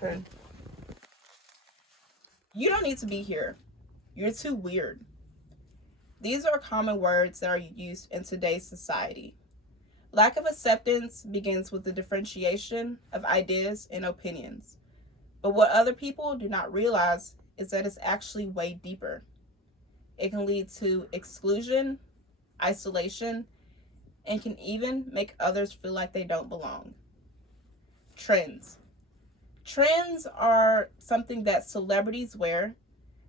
Turn. You don't need to be here. You're too weird. These are common words that are used in today's society. Lack of acceptance begins with the differentiation of ideas and opinions. But what other people do not realize is that it's actually way deeper. It can lead to exclusion, isolation, and can even make others feel like they don't belong. Trends. Trends are something that celebrities wear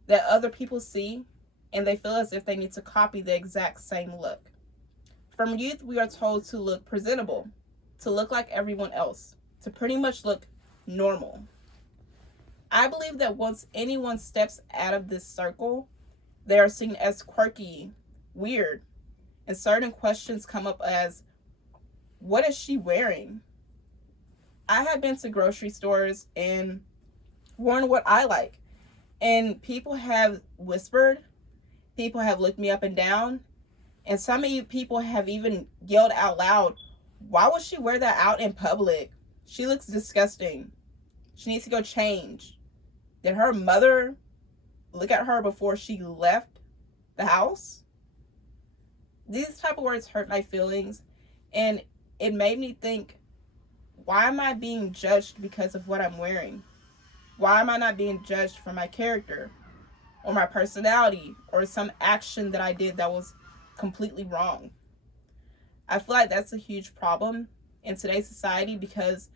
that other people see and they feel as if they need to copy the exact same look. From youth, we are told to look presentable, to look like everyone else, to pretty much look normal. I believe that once anyone steps out of this circle, they are seen as quirky, weird, and certain questions come up as, what is she wearing? I have been to grocery stores and worn what I like, and people have whispered, people have looked me up and down, and some of you people have even yelled out loud, why would she wear that out in public? She looks disgusting. She needs to go change. Did her mother look at her before she left the house? These type of words hurt my feelings, and it made me think, why am I being judged because of what I'm wearing? Why am I not being judged for my character or my personality or some action that I did that was completely wrong? I feel like that's a huge problem in today's society because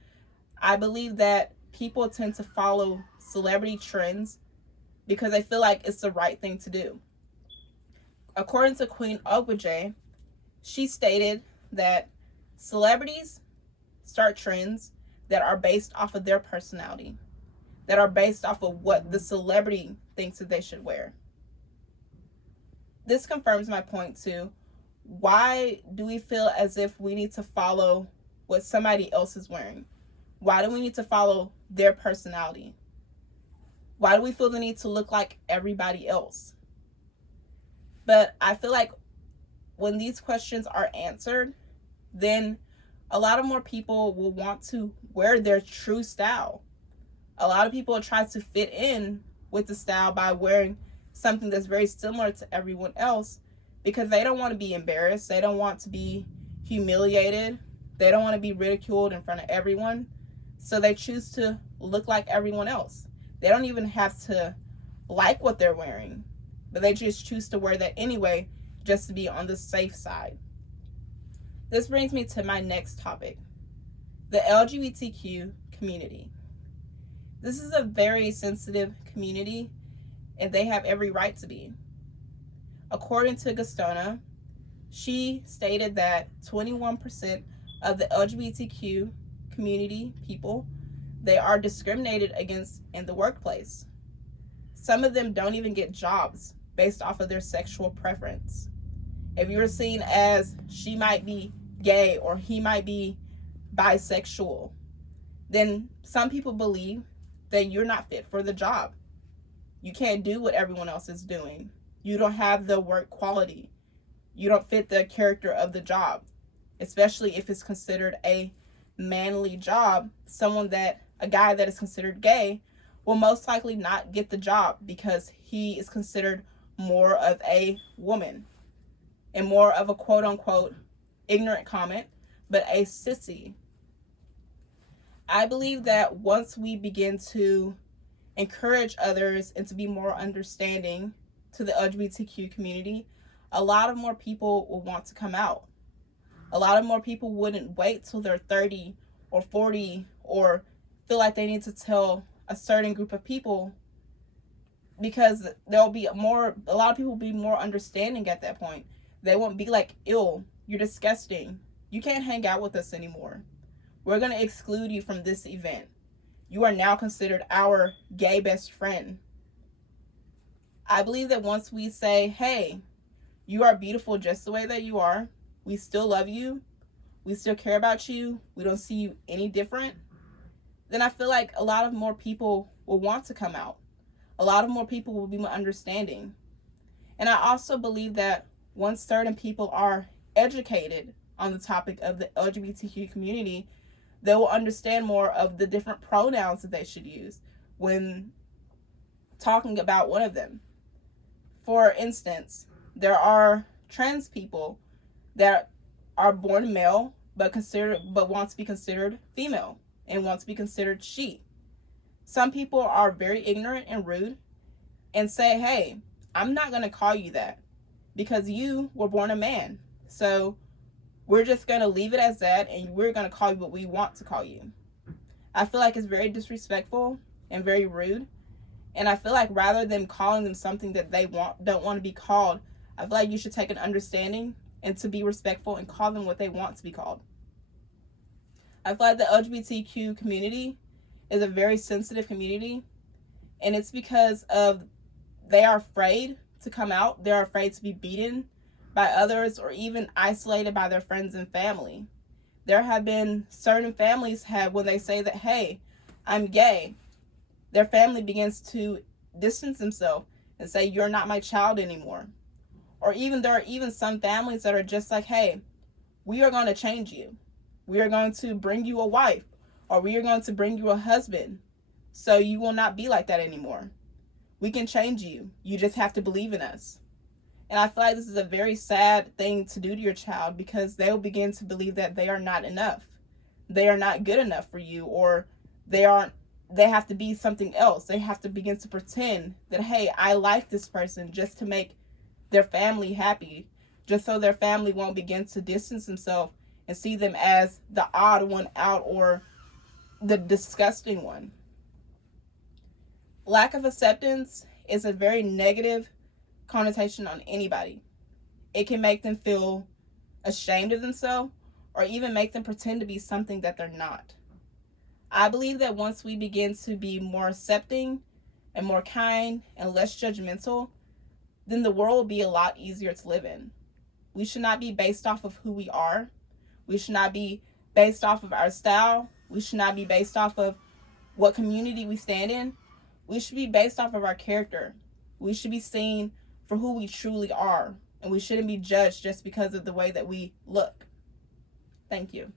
I believe that people tend to follow celebrity trends because they feel like it's the right thing to do. According to Queen Okweje, she stated that celebrities start trends that are based off of their personality, that are based off of what the celebrity thinks that they should wear. This confirms my point too. Why do we feel as if we need to follow what somebody else is wearing? Why do we need to follow their personality? Why do we feel the need to look like everybody else? But I feel like when these questions are answered, then a lot of more people will want to wear their true style. A lot of people try to fit in with the style by wearing something that's very similar to everyone else because they don't want to be embarrassed. They don't want to be humiliated. They don't want to be ridiculed in front of everyone. So they choose to look like everyone else. They don't even have to like what they're wearing, but they just choose to wear that anyway just to be on the safe side. This brings me to my next topic, the LGBTQ community. This is a very sensitive community, and they have every right to be. According to Gastona, she stated that 21% of the LGBTQ community people, they are discriminated against in the workplace. Some of them don't even get jobs based off of their sexual preference. If you're seen as she might be gay or he might be bisexual, then some people believe that you're not fit for the job. You can't do what everyone else is doing. You don't have the work quality. You don't fit the character of the job, especially if it's considered a manly job. A guy that is considered gay will most likely not get the job because he is considered more of a woman and more of a quote unquote ignorant comment, but a sissy. I believe that once we begin to encourage others and to be more understanding to the LGBTQ community, a lot of more people will want to come out. A lot of more people wouldn't wait till they're 30 or 40 or feel like they need to tell a certain group of people because a lot of people will be more understanding at that point. They won't be like, ew, you're disgusting. You can't hang out with us anymore. We're going to exclude you from this event. You are now considered our gay best friend. I believe that once we say, hey, you are beautiful just the way that you are, we still love you, we still care about you, we don't see you any different, then I feel like a lot of more people will want to come out. A lot of more people will be more understanding. And I also believe that once certain people are educated on the topic of the LGBTQ community, They will understand more of the different pronouns that they should use when talking about one of them. For instance, there are trans people that are born male but want to be considered female and want to be considered she. Some people are very ignorant and rude and say, hey, I'm not going to call you that because you were born a man. So we're just going to leave it as that, and we're going to call you what we want to call you. I feel like it's very disrespectful and very rude. And I feel like rather than calling them something that they don't want to be called, I feel like you should take an understanding and to be respectful and call them what they want to be called. I feel like the LGBTQ community is a very sensitive community, and it's because of they are afraid to come out. They're afraid to be beaten by others or even isolated by their friends and family. There have been certain families when they say that, hey, I'm gay, their family begins to distance themselves and say, you're not my child anymore. Or even there are even some families that are just like, hey, we are going to change you. We are going to bring you a wife, or we are going to bring you a husband, so you will not be like that anymore. We can change you. You just have to believe in us. And I feel like this is a very sad thing to do to your child, because they'll begin to believe that they are not enough. They are not good enough for you, or they have to be something else. They have to begin to pretend that, hey, I like this person just to make their family happy, just so their family won't begin to distance themselves and see them as the odd one out or the disgusting one. Lack of acceptance is a very negative connotation on anybody. It can make them feel ashamed of themselves or even make them pretend to be something that they're not. I believe that once we begin to be more accepting and more kind and less judgmental, then the world will be a lot easier to live in. We should not be based off of who we are. We should not be based off of our style. We should not be based off of what community we stand in. We should be based off of our character. We should be seen for who we truly are, and we shouldn't be judged just because of the way that we look. Thank you.